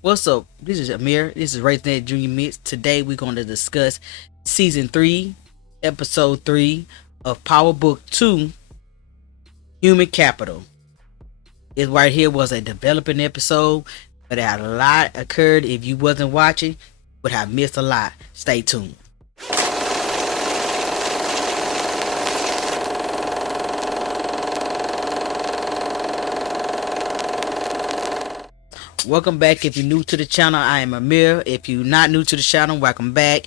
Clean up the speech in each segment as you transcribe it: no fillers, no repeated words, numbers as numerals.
What's up? This is Amir. This is Rasinet Junior Mix. Today we're going to discuss season 3, episode 3 of Power Book 2, Human Capital. This right here was a developing episode, but a lot occurred. If you wasn't watching, you would have missed a lot. Stay tuned. Welcome back. If you're new to the channel, I am Amir. If you're not new to the channel, welcome back.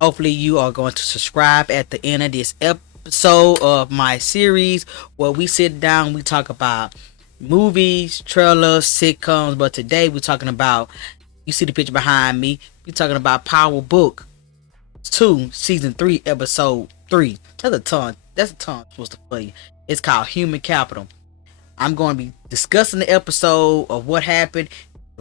Hopefully you are going to subscribe at the end of this episode of my series where we sit down, we talk about movies, trailers, sitcoms. But today we're talking about, you see the picture behind me, we're talking about Power Book 2 season 3 episode 3. That's a tongue supposed to for you. It's called Human Capital. I'm going to be discussing the episode of what happened.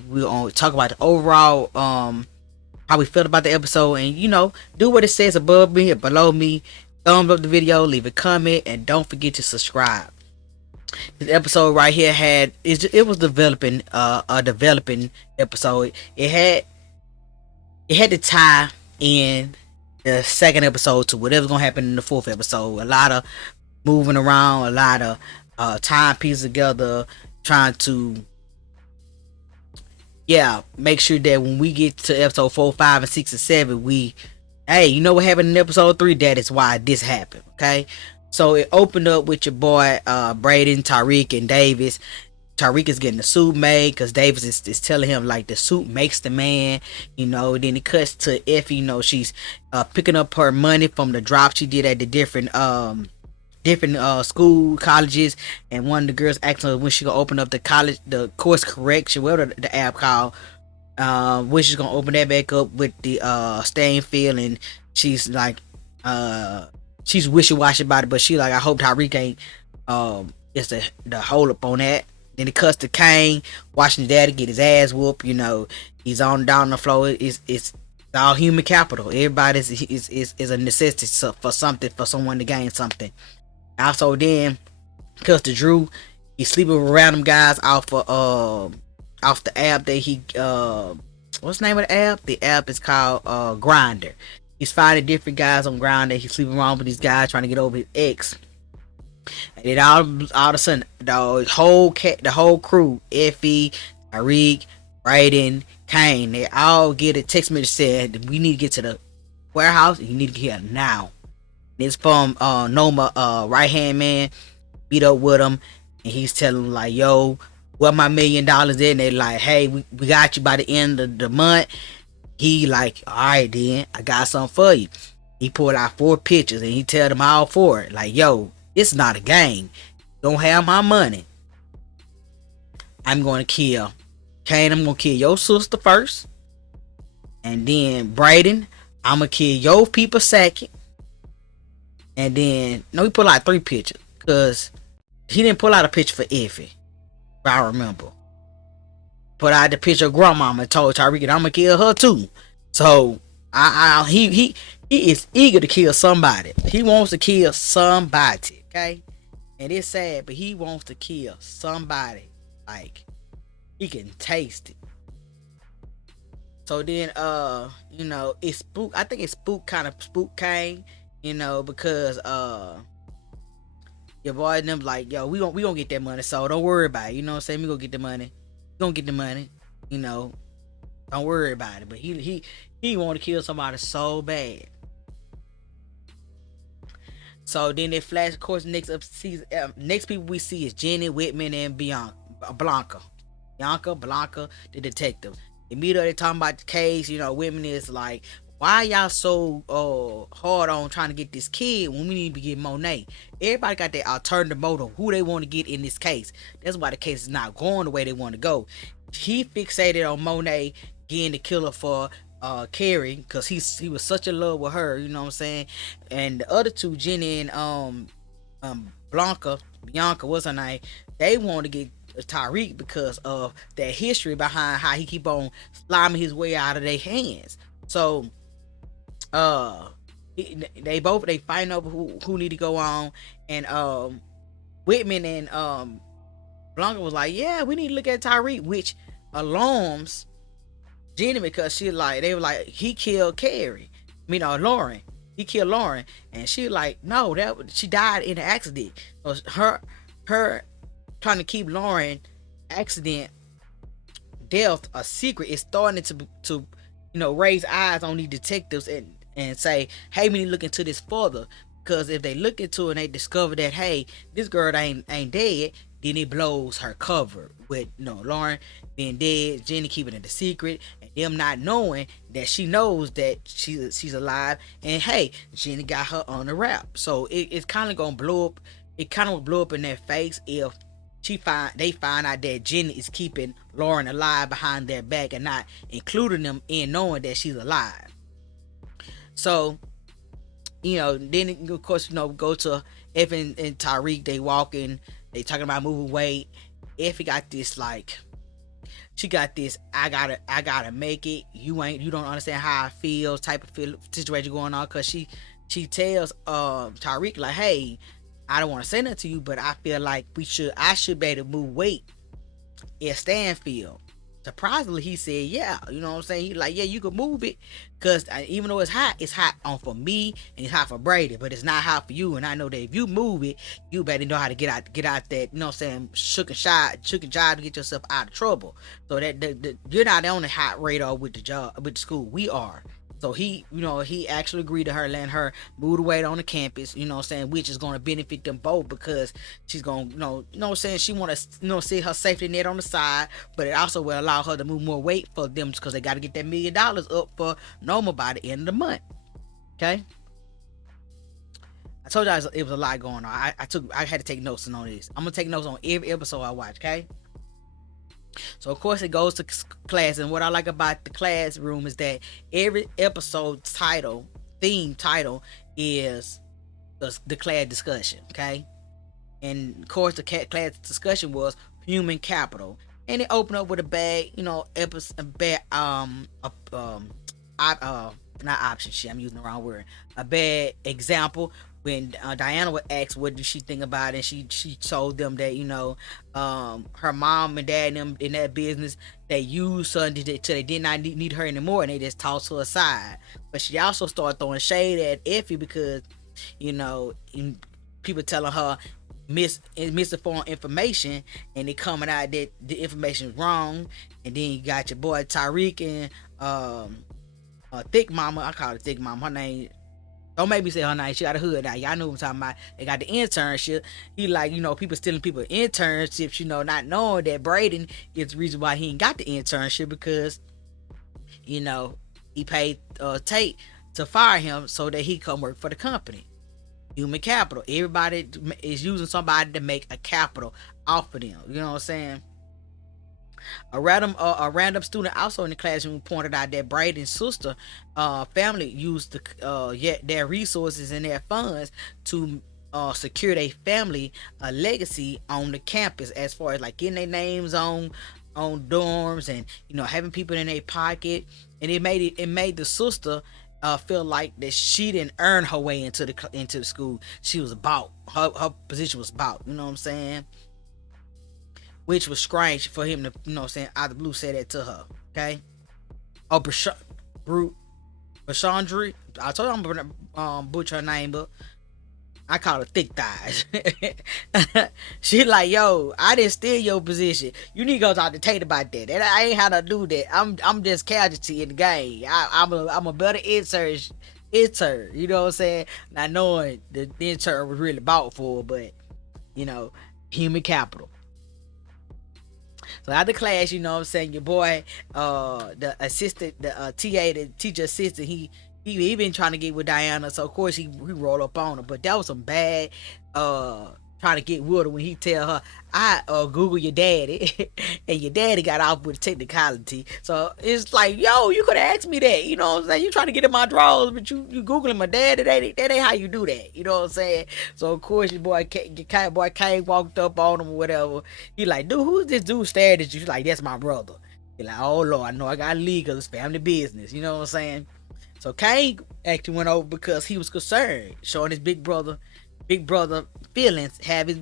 We're going to talk about the overall how we felt about the episode, and do what it says above me or below me. Thumbs up the video, leave a comment, and don't forget to subscribe. This episode right here it was developing a developing episode. It had to tie in the second episode to whatever's gonna happen in the fourth episode. A lot of moving around, a lot of time pieces together, trying to make sure that when we get to episode 4, 5, and 6 and 7, hey, you know what happened in episode 3? That is why this happened. Okay, so it opened up with your boy Braden, Tariq, and Davis. Tariq is getting the suit made because Davis is telling him like the suit makes the man. Then it cuts to Effie. She's picking up her money from the drop she did at the different school colleges, and one of the girls asking her when she gonna open up the course correction, whatever the app called, when she's gonna open that back up with the staying field, and she's like she's wishy-washy about it, but she like, I hope Tyreek ain't it's the hold up on that. Then it cuts to Kane watching his daddy get his ass whooped. He's on down the floor. It's all human capital. Everybody is a necessity for something, for someone to gain something. Also, then cuts to Drew. He's sleeping with random guys off the app that he what's the name of the app? The app is called Grinder. He's finding different guys on Grinder. He's sleeping around with these guys trying to get over his ex. And then all of a sudden, the whole crew, Effie, Tariq, Brayden, Kane, they all get a text message saying we need to get to the warehouse and you need to get here now. And it's from Noma, right hand man, beat up with him, and he's telling him like, yo, what my $1 million in? And they like, hey, we got you by the end of the month. He like, all right then, I got something for you. He pulled out 4 pictures and he tell them all 4 like, yo, it's not a game. You don't have my money, I'm gonna kill Kane. I'm gonna kill your sister first, and then Brayden, I'm gonna kill your people second, and then he put out 3 pictures because he didn't pull out a picture for Effie, if I remember. Put out the picture of grandmama and told Tyreek I'm gonna kill her too. So he is eager to kill somebody. He wants to kill somebody. Okay, and it's sad, but he wants to kill somebody. Like, he can taste it. So then it's spook. I think it's kind of spook Kane, because your boy and them like, yo, we gonna get that money, so don't worry about it. You know what I'm saying? We gonna get the money. We gonna get the money. Don't worry about it. But he want to kill somebody so bad. So then they flash, of course, next people we see is Jenny, Whitman, and Blanca, the detective. They meet up, they talking about the case. Whitman is like, why y'all so hard on trying to get this kid when we need to get Monet? Everybody got their alternative motive, who they want to get in this case. That's why the case is not going the way they want to go. He fixated on Monet getting the killer for Carrie, because he was such in love with her, you know what I'm saying? And the other two, Jenny and Bianca, what's her name? They want to get Tariq because of their history behind how he keep on sliming his way out of their hands. So they fighting over who need to go on, and Whitman and Blanca was like, yeah, we need to look at Tariq, which alarms Jenny because she like they were like he killed Carrie, Lauren. He killed Lauren, and she like no that she died in an accident. So her trying to keep Lauren accident death a secret is starting to raise eyes on these detectives and say, hey, we need to look into this further, because if they look into it and they discover that, hey, this girl ain't dead, then it blows her cover with Lauren being dead, Jenny keeping it a secret, and them not knowing that she knows that she's alive, and hey, Jenny got her on the wrap. So it's kind of gonna blow up. It kind of blow up in their face if they find out that Jenny is keeping Lauren alive behind their back and not including them in knowing that she's alive. So, then of course, go to Evan and Tariq. They walking, they talking about moving weight. Effie got this she got this I gotta make it. You don't understand how I feel type of situation going on, because she tells Tariq like, hey, I don't want to say nothing to you, but I feel like I should be able to move weight in Stanfield. Surprisingly, he said, yeah, you know what I'm saying? He like, yeah, you can move it, because even though it's hot on for me and it's hot for Brady, but it's not hot for you. And I know that if you move it, you better know how to get out that, you know what I'm saying, shook and jive to get yourself out of trouble. So that you're not on the hot radar with the school. We are. So he actually agreed to her letting her move the weight on the campus, you know what I'm saying, which is going to benefit them both, because she's going to, what I'm saying, she want to, see her safety net on the side, but it also will allow her to move more weight for them, because they got to get that $1 million up for normal by the end of the month. Okay. I told you it was a lot going on. I had to take notes on this. I'm going to take notes on every episode I watch. Okay. So of course it goes to class, and what I like about the classroom is that every episode theme title is the class discussion. Okay, and of course the class discussion was human capital, and it opened up with a bad, not option shit. I'm using the wrong word. A bad example when Diana would ask what did she think about it, and she told them that her mom and dad and them in that business, they used her until they did not need her anymore, and they just tossed her aside. But she also started throwing shade at Effie because people telling her misinformed information, and it coming out that the information is wrong. And then you got your boy Tariq and Thick Mama. I call it Thick Mama. Her name, don't make me say her name. She got a hood now. Y'all know what I'm talking about. They got the internship. He like, people stealing people internships, not knowing that Braden is the reason why he ain't got the internship, because, he paid Tate to fire him so that he come work for the company. Human capital. Everybody is using somebody to make a capital off of them. You know what I'm saying? A random student also in the classroom pointed out that Braden's sister family used their resources and their funds to secure their family legacy on the campus, as far as like getting their names on dorms, and having people in their pocket, and it made the sister feel like that she didn't earn her way into the school. She was about her position was about, you know what I'm saying, which was strange for him to, out of the blue say that to her. Okay. Oh, Bashandri. I told you I'm gonna butcher her name, but I call her Thick Thighs. She like, yo, I didn't steal your position. You need to go talk to Tate about that. And I ain't how to do that. I'm just casualty in the game. I'm a better intern. You know what I'm saying? Not knowing the intern was really bought for, but human capital. So after class, you know what I'm saying, your boy, the assistant, the TA, the teacher assistant, he been trying to get with Diana, so of course he rolled up on her. But that was some bad trying to get with her when he tell her, I Google your daddy, and your daddy got off with technicality. So it's like, yo, you could have asked me that, you know what I'm saying? You trying to get in my drawers, but you Googling my daddy, that ain't how you do that, you know what I'm saying? So of course your boy Kane walked up on him or whatever. He like, dude, who's this dude staring at you? He's like, that's my brother. He like, oh Lord, I know I got legal, it's family business, you know what I'm saying? So Kane actually went over because he was concerned, showing his big brother feelings. Have his,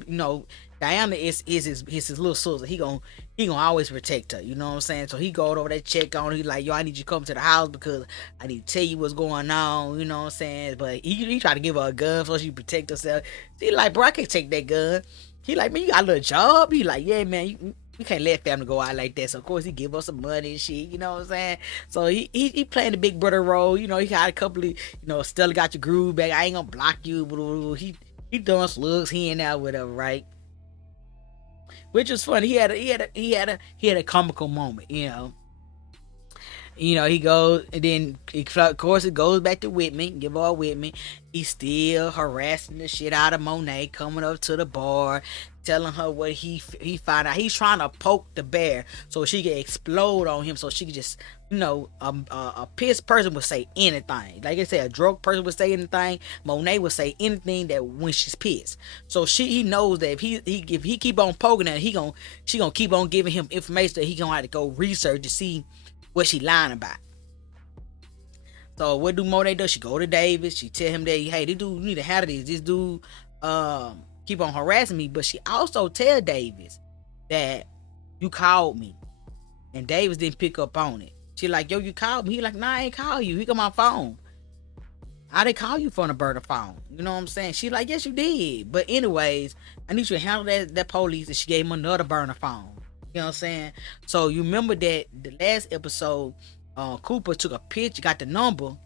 Diana is his little sister. He gonna he gonna always protect her. You know what I'm saying? So he go over there, check on her. He like, yo, I need you to come to the house because I need to tell you what's going on. You know what I'm saying? But he try to give her a gun so she protect herself. She like, bro, I can't take that gun. He like, man, you got a little job. He like, yeah, man, you can't let family go out like that. So of course he give us some money and shit. You know what I'm saying? So he playing the big brother role. You know, he got a couple of, Stella got your groove back. I ain't gonna block you. Blah, blah, blah. He doing slugs. He ain't out with her, right? Which was funny. He had a comical moment. He goes, and then of course it goes back to Whitman. Give all Whitman. He's still harassing the shit out of Monet, coming up to the bar, telling her what he found out. He's trying to poke the bear so she can explode on him, so she can just, a pissed person would say anything. Like I said, a drunk person would say anything. Monet would say anything that when she's pissed. So he knows that if he keep on poking her, she gonna keep on giving him information that he gonna have to go research to see what she lying about. So what do Monet do? She go to Davis. She tell him that, hey, this dude, you need to handle this. This dude keep on harassing me. But she also tell Davis that you called me. And Davis didn't pick up on it. She like, yo, you called me. He like, nah, I ain't call you. He got my phone. I didn't call you from the burner phone. You know what I'm saying? She like, yes, you did. But anyways, I need you to handle that police. And she gave him another burner phone. You know what I'm saying? So you remember that the last episode, Cooper took a picture, got the number.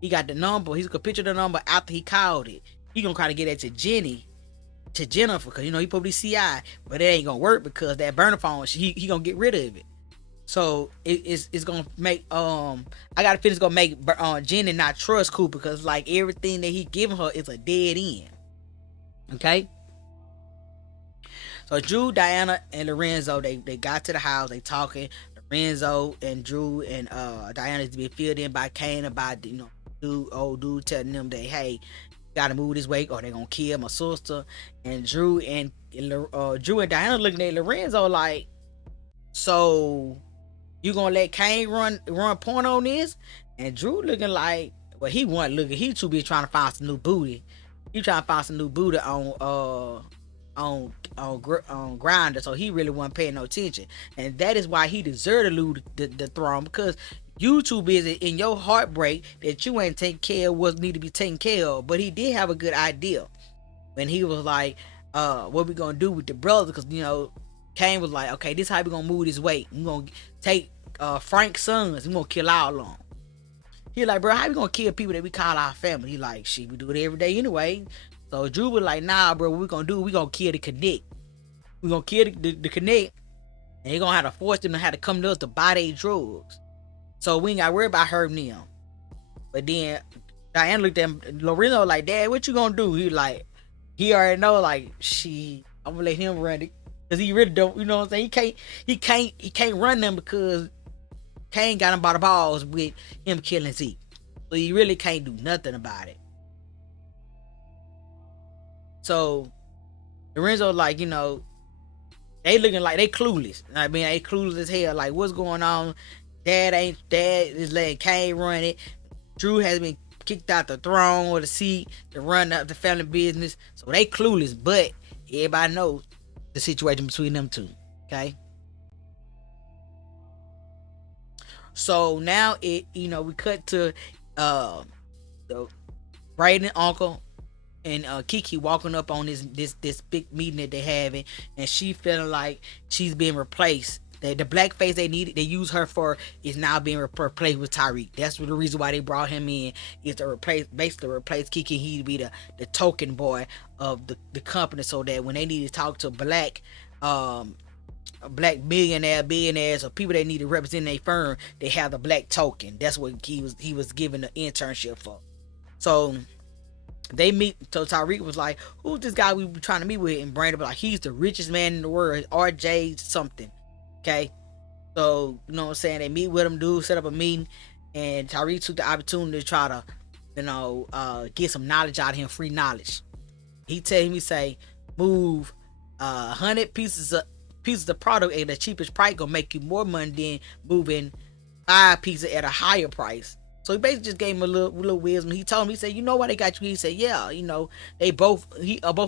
He got the number. He took a picture of the number after he called it. He gonna try to get that to Jennifer, because he probably CI, but it ain't gonna work because that burner phone, he gonna get rid of it. So it's gonna make I gotta feel it's gonna make Jenny not trust Cooper, because like everything that he giving her is a dead end. Okay. So Drew, Diana, and Lorenzo, they got to the house. They talking. Lorenzo and Drew and Diana's being filled in by Kane about old dude telling them that, hey, gotta move this way or they gonna kill my sister. And Drew and Diana looking at Lorenzo like, so you gonna let Kane run point on this? And Drew looking like, well, he wasn't looking. He too busy trying to find some new booty. He trying to find some new booty on Grinder, so he really wasn't paying no attention, and that is why he deserved to lose the throne, because you too busy in your heartbreak that you ain't taking care of what need to be taken care of. But he did have a good idea when he was like, what we gonna do with the brothers, because Kane was like, okay, this how we gonna move this weight. We gonna take Frank's sons, we gonna kill all of them. He like, bro, how we gonna kill people that we call our family? He like, shit, we do it every day anyway. So Drew was like, nah, bro, what we gonna do? We gonna kill the Connect. We gonna kill the Connect, and they gonna have to force them to have to come to us to buy their drugs. So we ain't gotta worry about hurting them. But then Diana looked at Lorenzo like, Dad, what you gonna do? He like, he already know, like, I'm gonna let him run it, cause he really don't. You know what I'm saying? He can't run them because Kane got him by the balls with him killing Zeke. So he really can't do nothing about it. So Lorenzo like, they looking like they clueless. I mean, they clueless as hell. Like, what's going on? Dad is letting Kane run it. Drew has been kicked out the throne or the seat to run up the family business. So they clueless, but everybody knows the situation between them two. Okay. So now we cut to the Brayden uncle and Kiki walking up on this big meeting that they're having, and she feeling like she's being replaced. The blackface they use her for is now being replaced with Tariq. That's the reason why they brought him in, is to replace Kiki. He'd be the token boy of the company, so that when they need to talk to black billionaires or people that need to represent their firm, they have the black token. That's what he was given the internship for. So they meet. So Tariq was like, who's this guy we were trying to meet with? And Brandon was like, he's the richest man in the world, RJ something. Okay. So, you know what I'm saying? They meet with him, dude, set up a meeting, and Tariq took the opportunity to try to, get some knowledge out of him, free knowledge. He tell him, he say, move 100 pieces of product at the cheapest price gonna make you more money than moving 5 pieces at a higher price. So he basically just gave him a little wisdom. He told him, he said, you know why they got you? He said, yeah, they both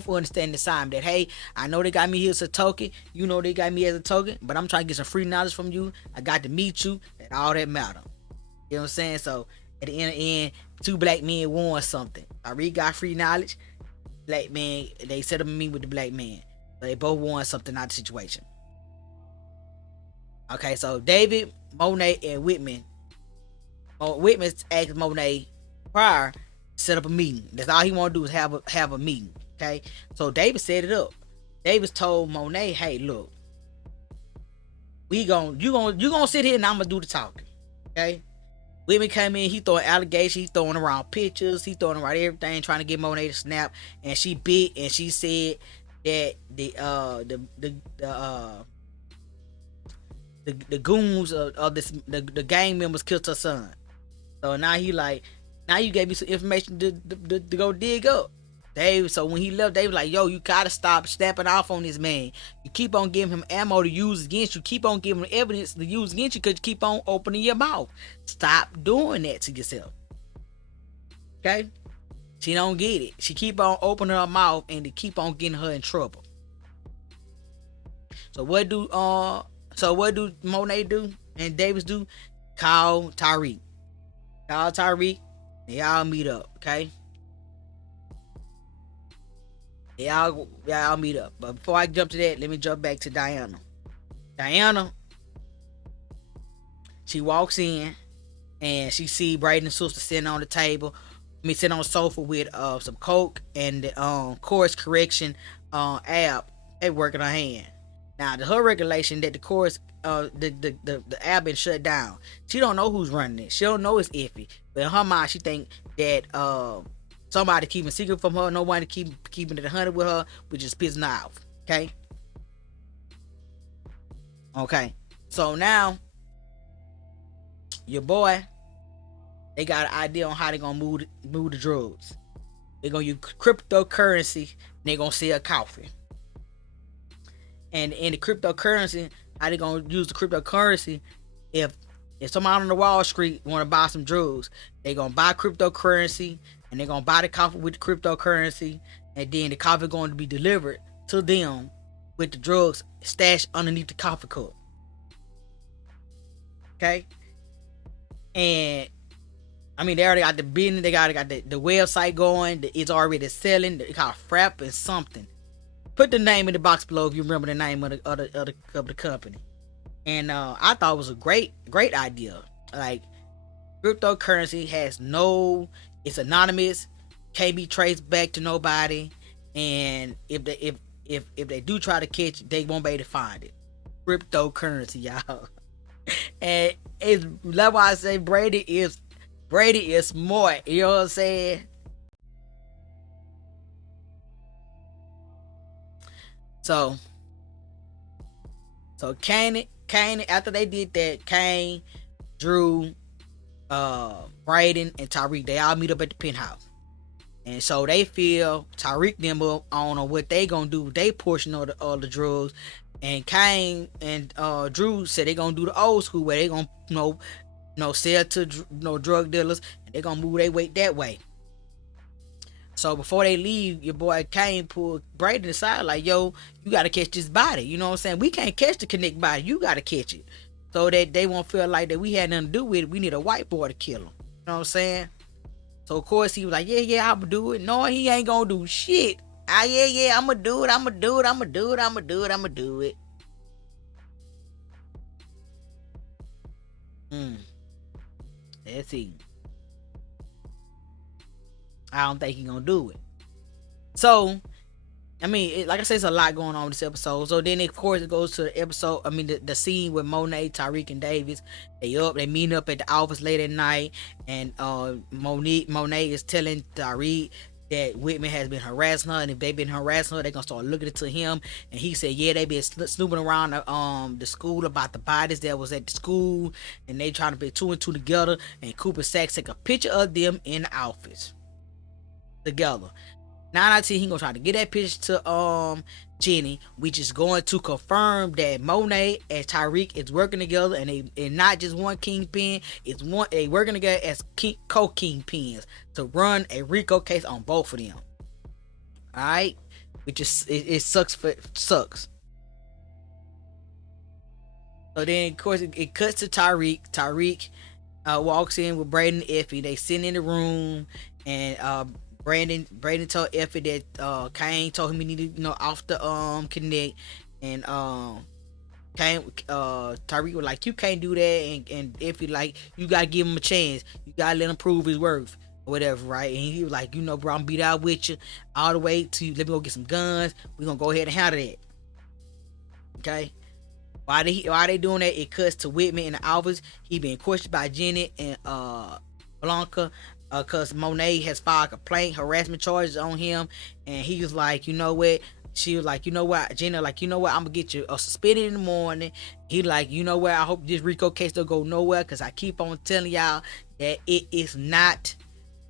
understand the sign that, hey, I know they got me here as a token. You know they got me as a token, but I'm trying to get some free knowledge from you. I got to meet you, and all that matter. You know what I'm saying? So at the end, two black men won something. Tariq got free knowledge. Black man, they set up a meet with the black man. So they both won something out of the situation. Okay, so David, Monet, and Whitman. Whitman asked Monet prior to set up a meeting. That's all he want to do is have a meeting. Okay, so David set it up. David told Monet, "Hey, look, you gonna sit here and I'm gonna do the talking." Okay. Whitman came in, he throwing allegations, he throwing around pictures, he throwing around everything, trying to get Monet to snap, and she bit and she said that the goons of this the gang members killed her son. So now you gave me some information to go dig up. Dave, so when he left, Dave was like, yo, you gotta stop snapping off on this man. You keep on giving him ammo to use against you. Keep on giving him evidence to use against you because you keep on opening your mouth. Stop doing that to yourself. Okay? She don't get it. She keep on opening her mouth and they keep on getting her in trouble. So what do Monet do and Davis do? Call Tariq. And y'all meet up, okay? Y'all meet up. But before I jump to that, let me jump back to Diana. Diana, she walks in and she see Braden's sister sitting on the table. Sitting on the sofa with some coke and the course correction app at work in her hand. Now, her regulation that the course the app been shut down. She don't know who's running it. She don't know it's iffy. But in her mind, she think that somebody keeping secret from her. Nobody keeping it 100 with her, which is pissing her off. Okay. So now, your boy, they got an idea on how they gonna move the drugs. They're gonna use cryptocurrency. And they gonna sell coffee. And in the cryptocurrency, how they gonna use the cryptocurrency? If somebody on the Wall Street want to buy some drugs, they gonna buy cryptocurrency and they gonna buy the coffee with the cryptocurrency, and then the coffee going to be delivered to them with the drugs stashed underneath the coffee cup. Okay, and I mean they already got the business, they got the website going. It's already selling. They call Frap and something. Put the name in the box below if you remember the name of the company. And I thought it was a great idea. Like, cryptocurrency it's anonymous, can't be traced back to nobody, and if they do try to catch it, they won't be able to find it. Cryptocurrency, y'all. And that's why I say Brady is smart. You know what I'm saying? So Kane, after they did that, Kane, Drew, Braden, and Tariq, they all meet up at the penthouse. And so they feel Tariq them up on what they gonna do with their portion of the drugs. And Kane and Drew said they gonna do the old school way. They gonna sell to drug dealers, and they gonna move their weight that way. So before they leave, your boy Kane pulled Braden aside like, yo, you got to catch this body. You know what I'm saying? We can't catch the Connect body. You got to catch it. So that they won't feel like that we had nothing to do with it. We need a white boy to kill him. You know what I'm saying? So, of course, he was like, yeah, I'm going to do it. No, he ain't going to do shit. Yeah, I'm going to do it. Let's see. I don't think he's gonna do it. So, I mean, like I said, it's a lot going on with this episode. So then, of course, it goes to the episode. I mean, the scene with Monet, Tariq, and Davis. They meet up at the office late at night, and Monet is telling Tariq that Whitman has been harassing her, and if they've been harassing her, they're gonna start looking into him. And he said, yeah, they been snooping around the school about the bodies that was at the school, and they trying to put two and two together. And Cooper Saxe take a picture of them in the office together. 9 out of 10, he gonna try to get that picture to Jenny, which is going to confirm that Monet and Tariq is working together, and they and not just one kingpin. It's one they working together as co-kingpins to run a RICO case on both of them. All right, which is it sucks. So then, of course, it cuts to Tariq. Tariq walks in with Braden and Effie. They sit in the room, and Braden told Effie that Kane told him he needed off the connect, and Kane Tariq was like, you can't do that, and Effie like, you gotta give him a chance, you gotta let him prove his worth or whatever, right? And he was like, bro, I'm beat out with you all the way to let me go get some guns. We gonna go ahead and handle that, okay? Why they doing that? It cuts to Whitman in the office. He being questioned by Jenny and Blanca, cause Monet has filed complaint, harassment charges on him, and he was like, you know what? She was like, you know what, Jenny, like, you know what, I'm gonna get you suspended in the morning. He like, you know what, I hope this RICO case don't go nowhere, cause I keep on telling y'all that it is not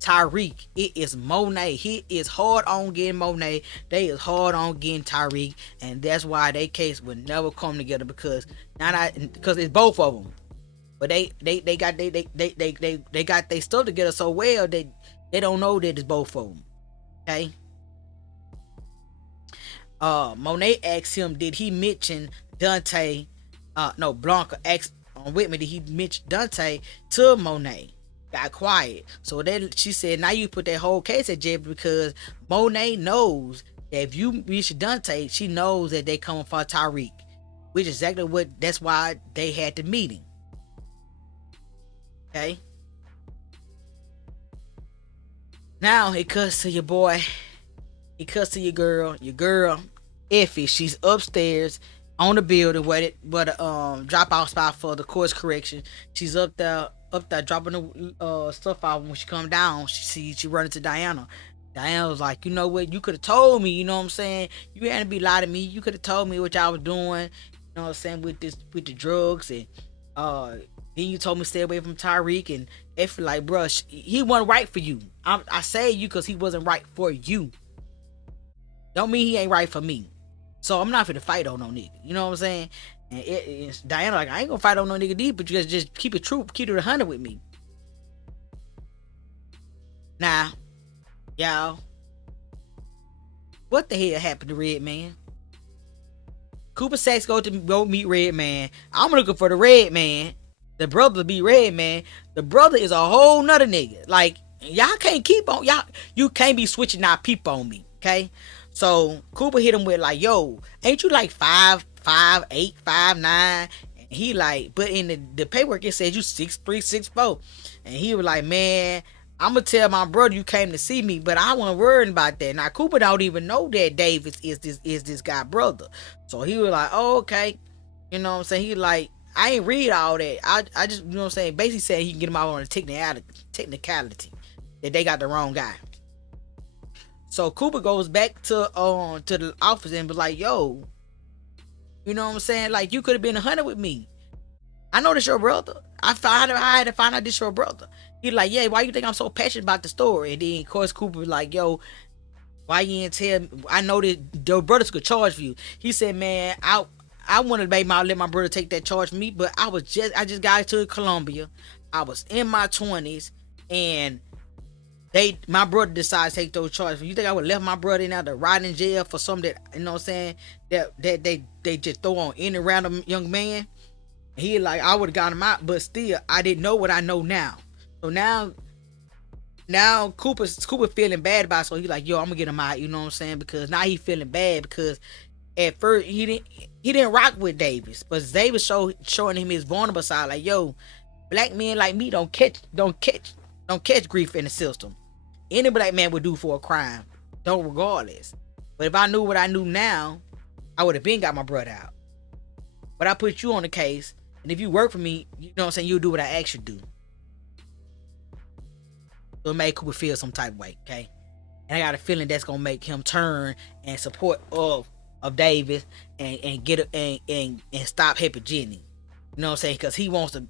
Tariq, it is Monet. He is hard on getting Monet. They is hard on getting Tariq, and that's why they case would never come together, because because it's both of them. But they got they stuff together so well that they don't know that it's both of them. Okay. Monet asked him, did he mention Dante? No, Blanca asked on Whitman, did he mention Dante to Monet? Got quiet. So then she said, now you put that whole case at jail, because Monet knows that if you reach Dante, she knows that they coming for Tariq, which is exactly that's why they had the meeting. Okay. Now it cuts to your boy. It cuts to your girl, Effie. She's upstairs on the building where the drop off spot for the course correction. She's up there dropping the stuff out. When she come down, she run into Diana. Diana was like, you know what, you could have told me, you know what I'm saying? You had to be lie to me. You could have told me what y'all was doing, you know what I'm saying, with the drugs, and then you told me stay away from Tariq. And Effie like, bruh, he wasn't right for you. I say you because he wasn't right for you. Don't mean he ain't right for me. So I'm not finna fight on no nigga. You know what I'm saying? And it's Diana like, I ain't gonna fight on no nigga deep, but you just keep it true, keep it 100 with me. Now, y'all, what the hell happened to Red Man? Cooper Saxe go meet Red Man. I'm looking for the Red Man. The brother be Red Man. The brother is a whole nother nigga. Like, y'all can't keep on, you can't be switching out people on me, okay? So Cooper hit him with like, yo, ain't you like 5'8", 5'9"? And he like, but in the paperwork it says you 6'3", 6'4". And he was like, man, I'm gonna tell my brother you came to see me, but I wasn't worried about that. Now Cooper don't even know that Davis is this guy brother. So he was like, oh, okay. You know what I'm saying? He like, I ain't read all that. I just, you know what I'm saying, basically saying he can get him out on a technicality that they got the wrong guy. So Cooper goes back to the office and be like, yo, you know what I'm saying? Like, you could have been 100 with me. I know this your brother. I had to find out this your brother. He like, yeah, why you think I'm so passionate about the story? And then, of course, Cooper was like, yo, why you didn't tell me? I know that your brothers could charge for you. He said, man, I wanted to let my brother take that charge for me, but I just got to Columbia. I was in my 20s, and my brother decided to take those charges. You think I would have left my brother in there to rot in jail for something that, you know what I'm saying, that they just throw on any random young man? He like, I would have got him out, but still, I didn't know what I know now. So now Cooper feeling bad about it, so he like, yo, I'm gonna get him out, you know what I'm saying? Because now he feeling bad, because at first he didn't rock with Davis, but Davis showing him his vulnerable side, like, yo, black men like me don't catch grief in the system. Any black man would do for a crime, don't regardless. But if I knew what I knew now, I would have been got my brother out. But I put you on the case, and if you work for me, you know what I'm saying, you'll do what I asked you to do. So it made Cooper feel some type of way, okay? And I got a feeling that's gonna make him turn and support of Davis and get and stop helping Jenny. You know what I'm saying? Because he wants to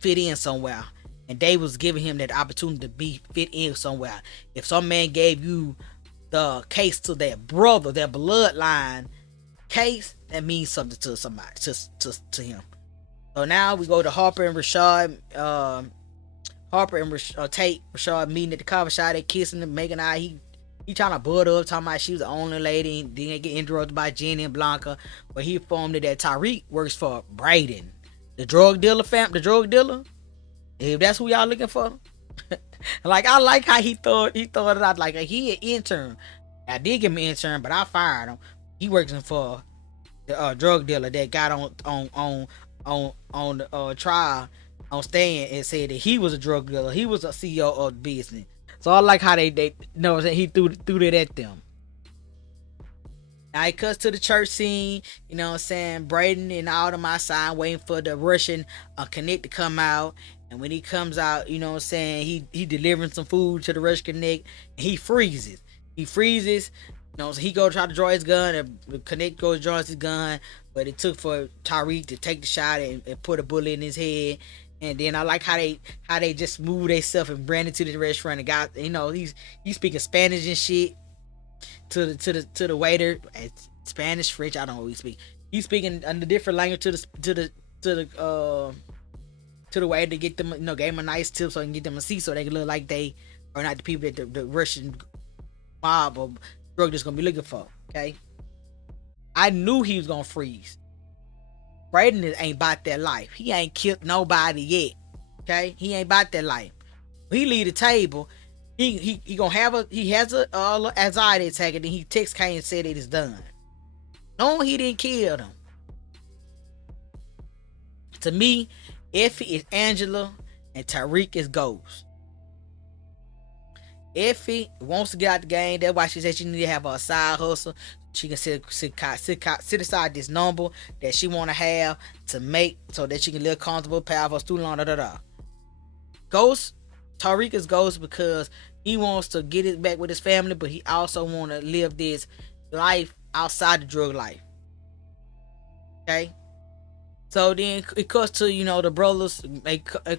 fit in somewhere. And Davis was giving him that opportunity to fit in somewhere. If some man gave you the case to their brother, their bloodline case, that means something to somebody, to him. So now we go to Harper and Rashad. Harper and Tate, Rashad meeting at the coffee shop. They kissing and making out. He trying to butt up, talking about she was the only lady. Then get interrupted by Jenny and Blanca. But he informed her that Tariq works for Braden, the drug dealer the drug dealer. If that's who y'all looking for. Like, I like how he thought it out like he an intern. I did give him an intern, but I fired him. He working for the drug dealer that got on the trial on stand and said that he was a drug dealer. He was a CEO of the business. So I like how they you know what I'm saying, he threw that at them. Now it cuts to the church scene, you know what I'm saying, Braden and all of my side waiting for the Russian Connect to come out. And when he comes out, you know what I'm saying, he delivering some food to the Russian Connect, and he freezes. You know, so he go try to draw his gun, and the Connect goes draws his gun, but it took for Tariq to take the shot and put a bullet in his head. And then I like how they just moved themselves and ran into the restaurant and got, you know, he's speaking Spanish and shit to the waiter, Spanish, French, I don't know what he speak. He's speaking a different language to the waiter to get them, you know, gave him a nice tip so he can get them a seat so they can look like they are not the people that the Russian mob or drug just gonna be looking for. Okay, I knew he was gonna freeze. Braden ain't about that life. He ain't killed nobody yet. Okay, he ain't about that life. When he leave the table, he gonna have he has a anxiety attack, and then he texts Kane and said it is done. No, he didn't kill them. To me, Effie is Angela and Tariq is Ghost. Effie wants to get out the game. That's why she said she need to have a side hustle. She can sit aside this number that she want to have to make so that she can live comfortable, powerful, student loan, Ghost, Tariq is Ghost because he wants to get it back with his family, but he also want to live this life outside the drug life. Okay? So then it cuts to, you know, the brothers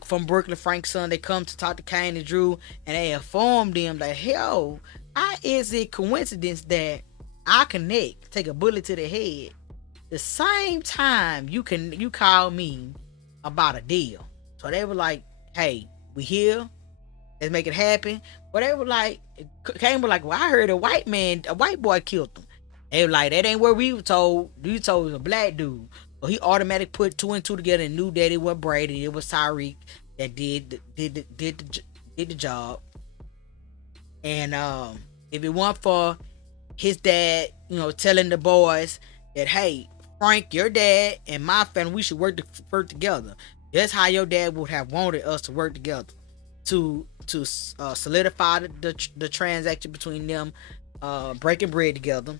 from Brooklyn, Frank's son, they come to talk to Kane and Drew, and they inform them that, hell, how is it coincidence that I connect, take a bullet to the head, the same time you call me about a deal? So they were like, hey, we here, let's make it happen. But they were like, Kane was like, well, I heard a white boy killed him. They were like, that ain't what we were told. We told it was a black dude. So he automatically put two and two together and knew that it was Brady. It was Tariq that did the job. And if it weren't for his dad, you know, telling the boys that, hey, Frank, your dad and my family, we should work together. That's how your dad would have wanted us to work together to solidify the transaction between them, breaking bread together,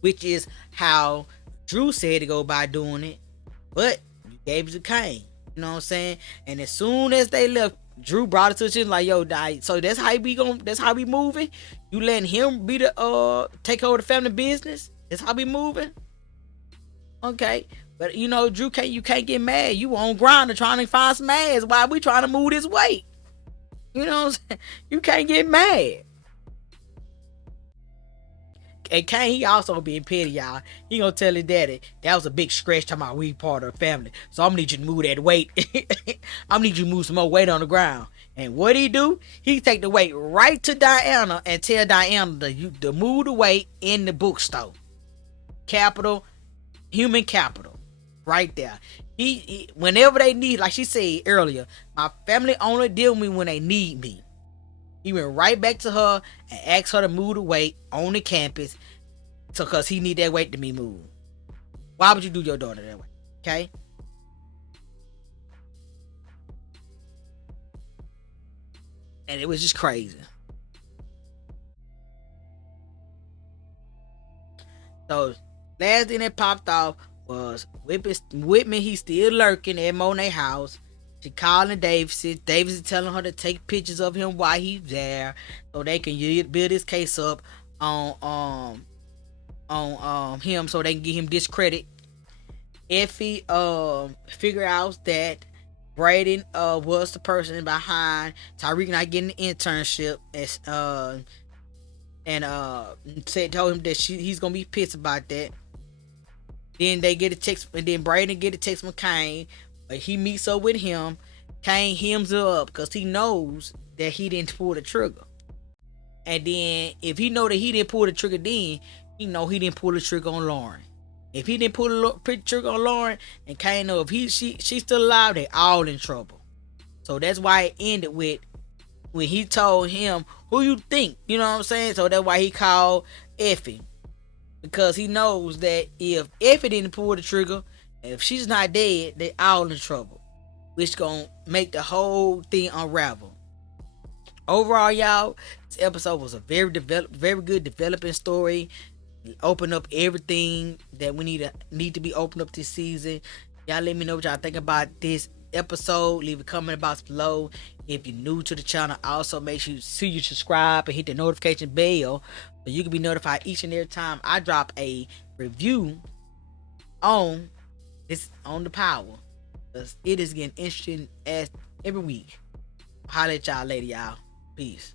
which is how Drew said to go by doing it, but you gave it to Kane. You know what I'm saying? And as soon as they left, Drew brought it to the like, yo, so that's how we moving? You letting him be the take over the family business? That's how we moving? Okay. But you know, Drew, you can't get mad. You on grinder trying to find some ass while we trying to move this weight. You know what I'm saying? You can't get mad. And Kane, he also being petty, y'all. He gonna tell his daddy that was a big scratch talking about we part of the family. So I'm gonna need you to move that weight. I'm gonna need you to move some more weight on the ground. And what he do? He take the weight right to Diana and tell Diana to move the weight in the bookstore. Human capital. Right there. He whenever they need, like she said earlier, my family only deal with me when they need me. He went right back to her and asked her to move the weight on the campus, so cause he need that weight to be moved. Why would you do your daughter that way? Okay. And it was just crazy. So last thing that popped off was Whitman. He's still lurking at Monet house. She calling Davis. Davis is telling her to take pictures of him while he's there, so they can build his case up on him, so they can get him discredit. Effie figure out that Braden was the person behind Tariq not getting the internship, and told him that he's gonna be pissed about that. Then they get a text, and then Braden get a text from Kane, but he meets up with him. Kane hems her up because he knows that he didn't pull the trigger. And then if he know that he didn't pull the trigger, then he know he didn't pull the trigger on Lauren. If he didn't pull the trigger on Lauren, and Kane know if she's still alive, they all in trouble. So that's why it ended with when he told him, "Who you think?" You know what I'm saying? So that's why he called Effie, because he knows that if Effie didn't pull the trigger, if she's not dead, they all in trouble, which gonna make the whole thing unravel. Overall, y'all, this episode was a very good developing story. Open up everything that we need to be opened up this season. Y'all let me know what y'all think about this episode. Leave a comment box below. If you're new to the channel, also make sure you subscribe and hit the notification bell so you can be notified each and every time I drop a review on the Power. Because it is getting interesting as every week. Holla at y'all later, y'all. Peace.